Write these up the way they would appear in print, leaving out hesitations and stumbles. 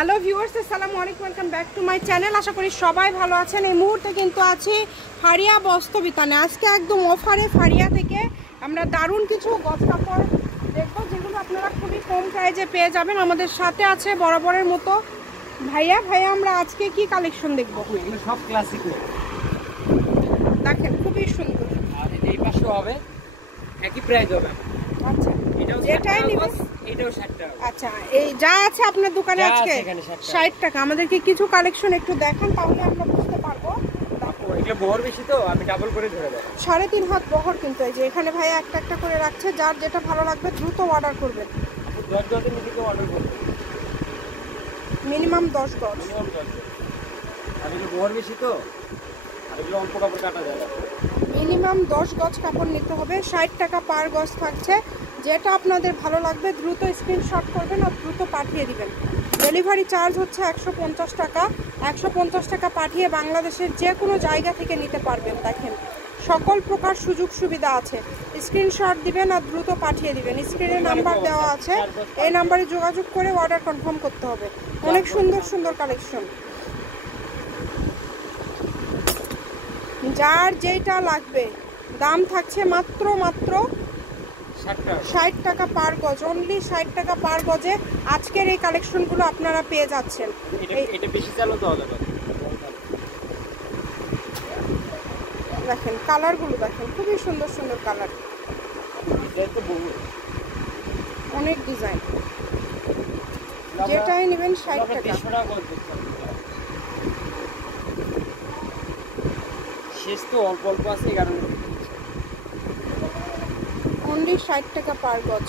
Hello viewers, আসসালামু আলাইকুম, welcome back to my channel. আশা করি সবাই ভালো আছেন। এই মুহূর্তে কিন্তু আছি ফারিয়া বস্ত্র বিতানে। আজকে একদম অফারে ফারিয়া থেকে আমরা দারুণ কিছু গজ কাপড় দেখবো, যেগুলো আপনারা খুবই কম প্রাইজে পেয়ে যাবেন। আমাদের সাথে আছে বরাবরের মতো ভাইয়া। আমরা আজকে কি কালেকশন দেখবো? এগুলো সব ক্লাসিক দেখেন, খুবই সুন্দর। আর এই পাশে হবে একই প্রাইস হবে। আচ্ছা, এটাও এটাই নিবেন? এটাও 60 টাকা। আচ্ছা, এই যা আছে আপনার দোকানে আজকে 60 টাকা। আমাদেরকে কিছু কালেকশন একটু দেখান, তাহলে আমরা বুঝতে পারবো। এগুলো বহর বেশি তো আমি ডাবল করে ধরে দেব। 3.5 হাত বহর কিন্তু। এই যে এখানে ভাইয়া একটা একটা করে রাখছে, যার যেটা ভালো লাগবে দ্রুত অর্ডার করবেন। 10 গজের নিচে অর্ডার করবেন, মিনিমাম 10 গজ। আর এগুলো বহর বেশি তো, আর এগুলো অল্প কাপড় কাটা যায়। মিনিমাম 10 গজ কাপড় নিতে হবে। 60 টাকা পার গজ থাকছে। যেটা আপনাদের ভালো লাগবে দ্রুত স্ক্রিনশট করবেন আর দ্রুত পাঠিয়ে দিবেন। ডেলিভারি চার্জ হচ্ছে 150 টাকা। 150 টাকা পাঠিয়ে বাংলাদেশের যে কোনো জায়গা থেকে নিতে পারবেন। দেখেন, সকল প্রকার সুযোগ সুবিধা আছে। স্ক্রিনশট দিবেন আর দ্রুত পাঠিয়ে দিবেন। স্ক্রিনে নাম্বার দেওয়া আছে, এই নাম্বারে যোগাযোগ করে অর্ডার কনফার্ম করতে হবে। অনেক সুন্দর সুন্দর কালেকশন, যার যেটা লাগবে। দাম থাকছে মাত্র 60 টাকা পার গজ। অনলি 60 টাকা পার গজে আজকের এই কালেকশনগুলো আপনারা পেয়ে যাচ্ছেন। এটা বেশি চালও তো হবে। দেখেন কালারগুলো, দেখেন খুবই সুন্দর সুন্দর কালার, অনেক ডিজাইন। যেটাই নেবেন 60 টাকা। শেষ তো অল্প অল্প আছে, এই কারণে অনলি 60 টাকা পার গজ।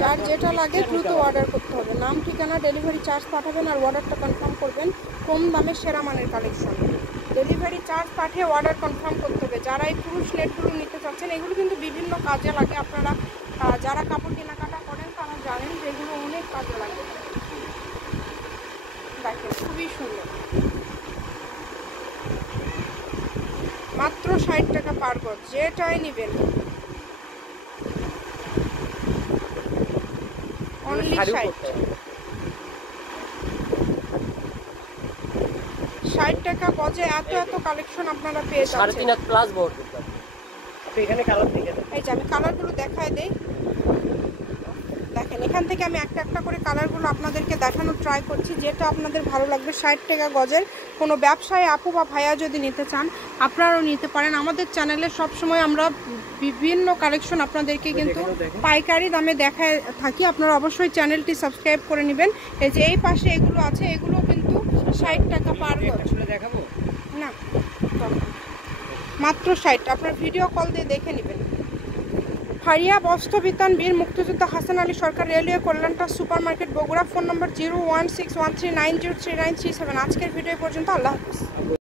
যার যেটা লাগে দ্রুত অর্ডার করতে হবে। নাম, ঠিকানা, ডেলিভারি চার্জ পাঠাবেন আর অর্ডারটা কনফার্ম করবেন। কম দামে সেরা মানের কালেকশন। ডেলিভারি চার্জ পাঠিয়ে অর্ডার কনফার্ম করতে হবে। যারা এই পুরুষ নেটগুলো নিতে চাচ্ছেন, এগুলো কিন্তু বিভিন্ন কাজে লাগে। আপনারা যারা কাপড় কেনাকাটা করেন তারা জানেন যে এগুলো অনেক কাজে লাগে। দেখেন, খুবই সুন্দর। মাত্র 60 টাকা পার গজ। যেটাই নেবেন অনলি 60 টাকা গজে। এত কালেকশন আপনারা পেয়ে যাচ্ছেন। 3.5 হাত প্লাস বহর করতে হবে। আপনি এখানে কালার দেখে দেন। এই যে আমি কালারগুলো দেখায় দেই। দেখেন, এখান থেকে আমি একটা একটা করে কালারগুলো আপনাদেরকে দেখানোর ট্রাই করছি। যেটা আপনাদের ভালো লাগবে। 60 টাকা গজের। কোনো ব্যবসায়ী আপু বা ভাইয়া যদি নিতে চান, আপনারাও নিতে পারেন। আমাদের চ্যানেলে সবসময় আমরা বিভিন্ন কালেকশন আপনাদেরকে কিন্তু পাইকারি দামে দেখায় থাকি। আপনারা অবশ্যই চ্যানেলটি সাবস্ক্রাইব করে নেবেন। এই যে এই পাশে এগুলো আছে, এগুলো কিন্তু 60 টাকা পার গজ। দেখাবো না, মাত্র 60। আপনার ভিডিও কল দিয়ে দেখে নেবেন। ফারিয়া বস্ত্র বিতান, বীর মুক্তিযোদ্ধা হাসান আলী সরকার, রেলওয়ে কল্যাণটা super market, Bogura. Phone number 01613903937। আজকের ভিডিও পর্যন্ত। আল্লাহ হাফিজ।